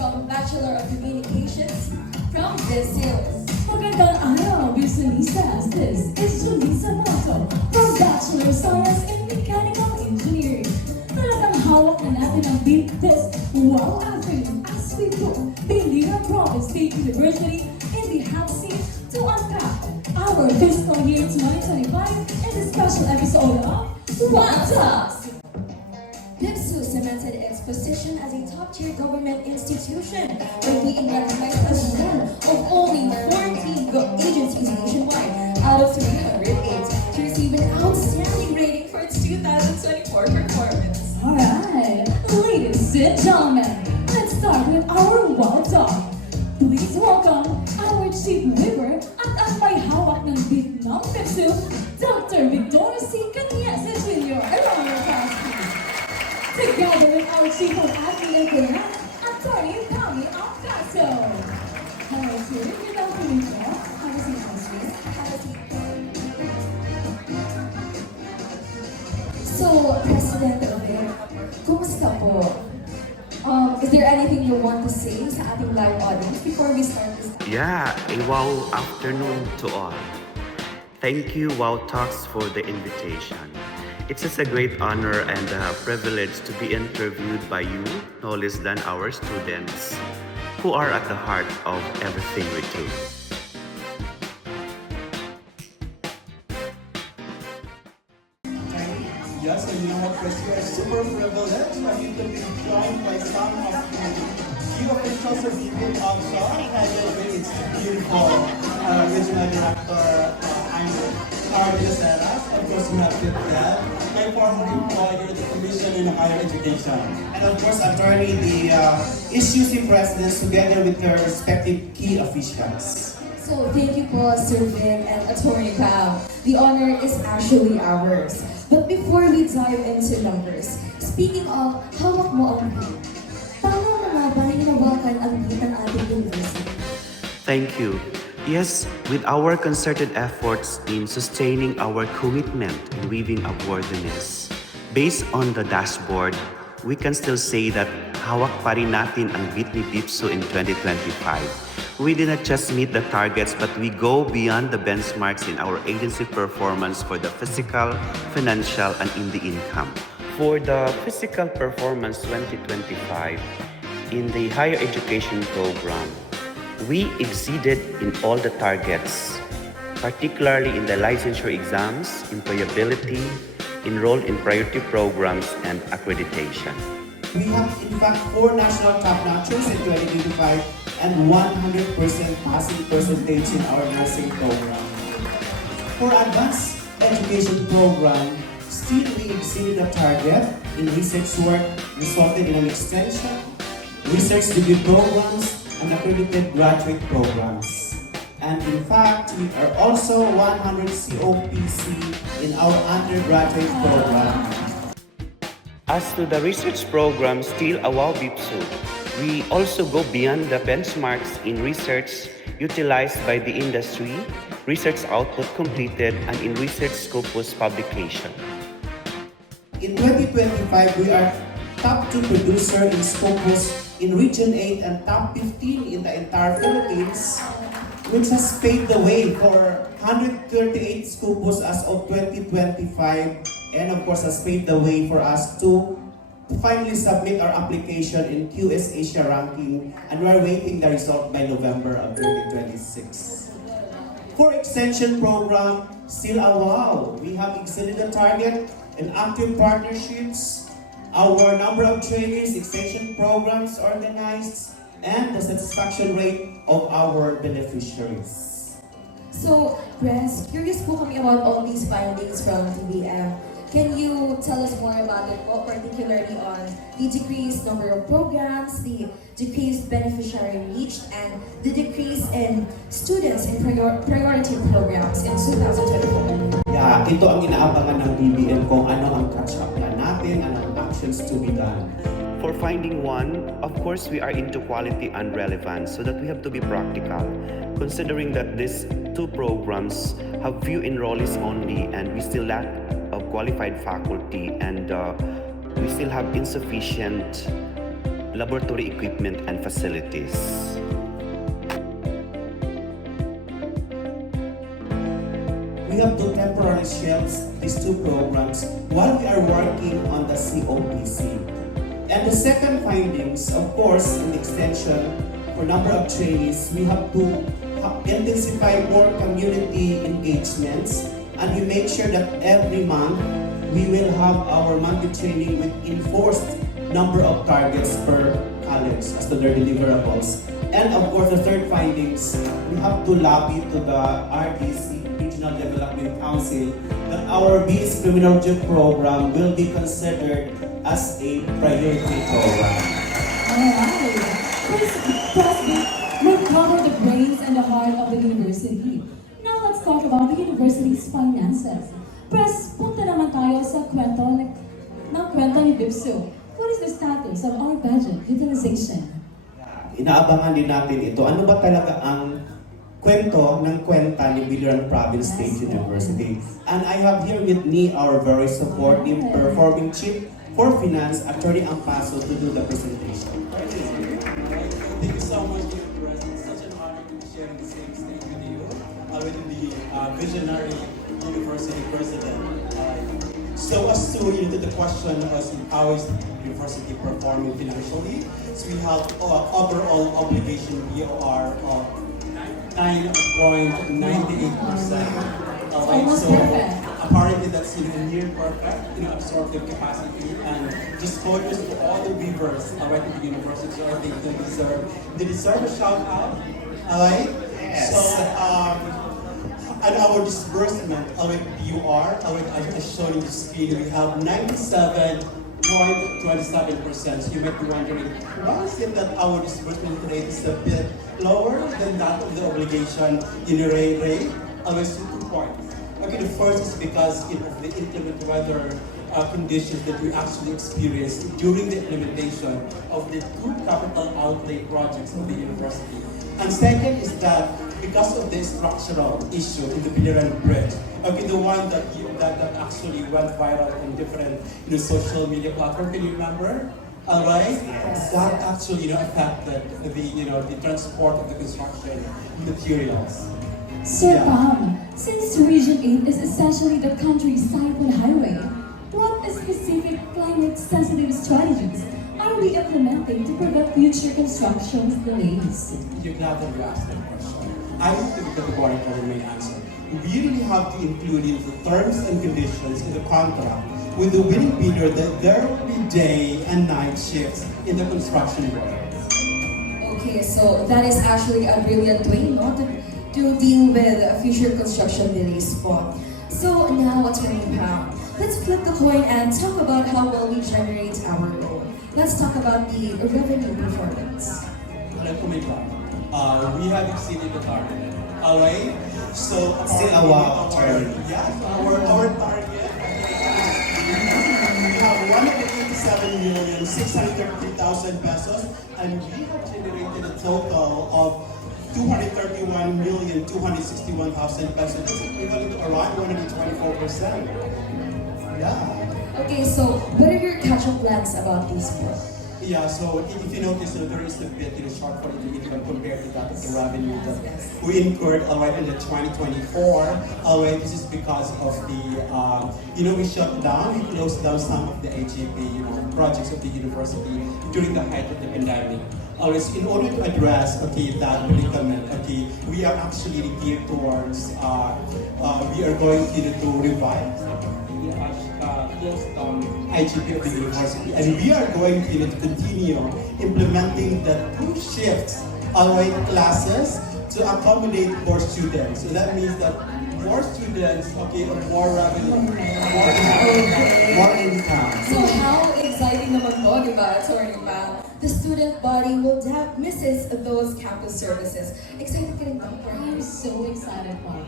from Bachelor of Communications from Visayas. Magandang araw, Businesses! This is Julissa Moto from Bachelor of Science in Mechanical Engineering. Talagang hawak na natin ang beat this wow afternoon as we go Bindira Province State University in the hot seat to unpack our fiscal year 2025 in the special episode of WowTalks. DIPSU cemented its position as a top-tier government institution by being recognized as one of only 14 agencies nationwide out of 308 to receive an outstanding rating for its 2024 performance. Alright, ladies and gentlemen, let's start with our Wow Talk. Please welcome our Chief Whipper at ang may hawak ng beat ng DIPSU, Dr. Victor C. Caniese Jr. Around your class, please. Together with our Chief of Admin and Finance, Attorney Pami Alcaso. Hello, Chief. Good afternoon, po. Have a seat, please. Have a seat. So, President Ovic, kumusta po? Is there anything you want to say sa ating live audience before we start this? Yeah, a wow afternoon to all. Thank you, WowTalks, for the invitation. It's just a great honor and a privilege to be interviewed by you, no less than our students, who are at the heart of everything we do. Yes, and you know what, Chris, we are super privileged for you to be joined by some of the key officials of DBM APR, headed by its beautiful Regional Director, Of course, we have Deb, my former employer at the Commission in Higher Education. And of course, attorney, the issues presidents together with their respective key officials. So, thank you po, Sir Vic and Attorney Pam. The honor is actually ours. But before we dive into numbers, speaking of hawak mo ang beat, paano na nga ba hinawakan ang beat ng ating university? Thank you. Yes, with our concerted efforts in sustaining our commitment in weaving upwardness, based on the dashboard, we can still say that hawak pa rin natin ang beat ni DIPSU in 2025. We did not just meet the targets, but we go beyond the benchmarks in our agency performance for the physical, financial, and in the income. For the physical performance 2025, in the higher education program, we exceeded in all the targets, particularly in the licensure exams, employability, enrolled in priority programs, and accreditation. We have, in fact, 4 national top-notchers in 2025 and 100% passing percentage in our nursing program. For advanced education program, still we exceeded the target in research work, resulted in an extension, research degree programs, and accredited graduate programs. And in fact, we are also 100 COPC in our undergraduate program. As to the research program, still a wow DIPSU, we also go beyond the benchmarks in research utilized by the industry, research output completed, and in research scopus publication. In 2025, we are top 2 producer in scopus in Region 8 and top 15 in the entire Philippines, which has paved the way for 138 scopus as of 2025, and of course has paved the way for us to finally submit our application in QS Asia ranking, and we're waiting the result by November of 2026. For extension program, still a wow. We have exceeded the target in active partnerships, our number of trainees, extension programs organized, and the satisfaction rate of our beneficiaries. So, Pres, curious po kami about all these findings from DBM. Can you tell us more about it, particularly on the decreased number of programs, the decreased beneficiary reached, and the decrease in students in priority programs in 2024? Yeah, ito ang inaabangan ng DBM kung ano ang catch-up plan natin, ano ang actions to be done. For finding one, of course, we are into quality and relevance, so that we have to be practical, considering that these 2 programs have few enrollees only, and we still lack of qualified faculty, and we still have insufficient laboratory equipment and facilities. We have to temporarily shelve these two programs while we are working on the COPC. And the second findings, of course, in the extension for number of trainees, we have to intensify more community engagements, and we make sure that every month we will have our monthly training with enforced number of targets per college as to their deliverables. And of course, the third findings, we have to lobby to the RDC, Regional Development Council, that our BS Criminology program will be considered as a priority program. Alright. President, we've covered the brains and the heart of the university. Now let's talk about the university's finances. Press, punta naman tayo sa kwento ni Bipsu. What is the status of our budget utilization? Inaabangan din natin ito. Ano ba talaga ang kwento ng kwenta ni Biliran Province State University? And I have here with me our very supportive performing chief for finance, Attorney Ampaso, to do the presentation. Thank you so much, dear President. It's such an honor to be sharing the same stage with you, with the visionary university president. So as to the question as how is the university performing financially, so we have overall obligation we are 9.98%. Almost So perfect. apparently that's near perfect, absorptive capacity, and just focus to all the weavers right at the university. So I think they deserve a shout out. Alright? Yes. So and our disbursement, our BUR, I showed you the screen, we have 97.27%. So you might be wondering, why is it that our disbursement rate is a bit lower than that of the obligation in the rate? Always 2 points. Okay, the first is because of the inclement weather conditions that we actually experienced during the implementation of the 2 capital outlay projects of the university. And second is that because of the structural issue in the Biliran Bridge, okay, the one that actually went viral on different social media platforms, can you remember? Alright? That actually affected the transport of the construction materials. Sir Yeah. Pam, since Region 8 is essentially the country's cyclone highway, what specific climate-sensitive strategies are we implementing to prevent future construction delays? You're glad that you asked that question. I want to be categorical in my answer. We really have to include in the terms and conditions in the contract with the winning bidder that there will be day and night shifts in the construction work. Okay, so that is actually a brilliant way, no, to deal with future construction delays po. So now, Attorney Pam, let's flip the coin and talk about how well we generate our loan. Let's talk about the revenue performance. Alam ko may plan. We have exceeded the target. Alright? So, Still a wow, Charlie. Yes, our target. We have 187,633,000 pesos, and we have generated a total of 231,261,000 pesos. That's equivalent to around 124%. Yeah. Okay, so what are your catch-up plans about these po? Yeah, so if you notice, there is a bit shortfall in the income compared to that of the revenue that we incurred already in the 2024. Alright, this is because of the, we shut down, we closed down some of the HEP, projects of the university during the height of the pandemic. Always, in order to address, that predicament, we are actually geared towards, we are going to revive close down IGP of the university, and we are going to continue implementing the 2 shifts classes to accommodate more students. So that means that more students, or more revenue, more income. So how exciting naman po, di ba, Attorney Pam? The student body will have misses those campus services. Excited ka rin ba? I'm so excited, Pam.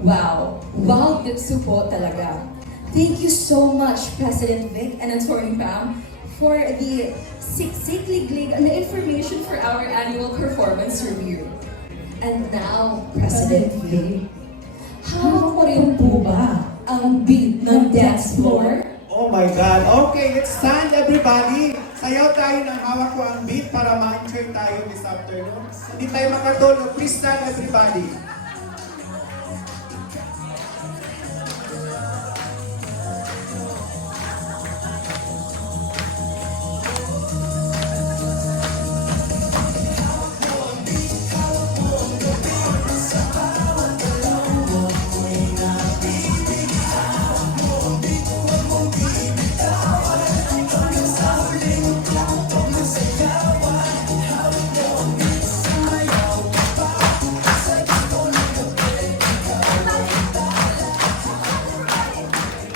Wow! Wow, Ditsu po talaga. Thank you so much, President Vic and Attorney Pam, for the sikliglig and the information for our annual performance review. And now, President Vic, hawak mo rin po ba ang beat ng dance floor? Oh my God. Okay, let's stand everybody. Sayaw tayo ng hawak ko ang beat para ma-enjoy tayo this afternoon. Hindi tayo makatulog. Please stand everybody.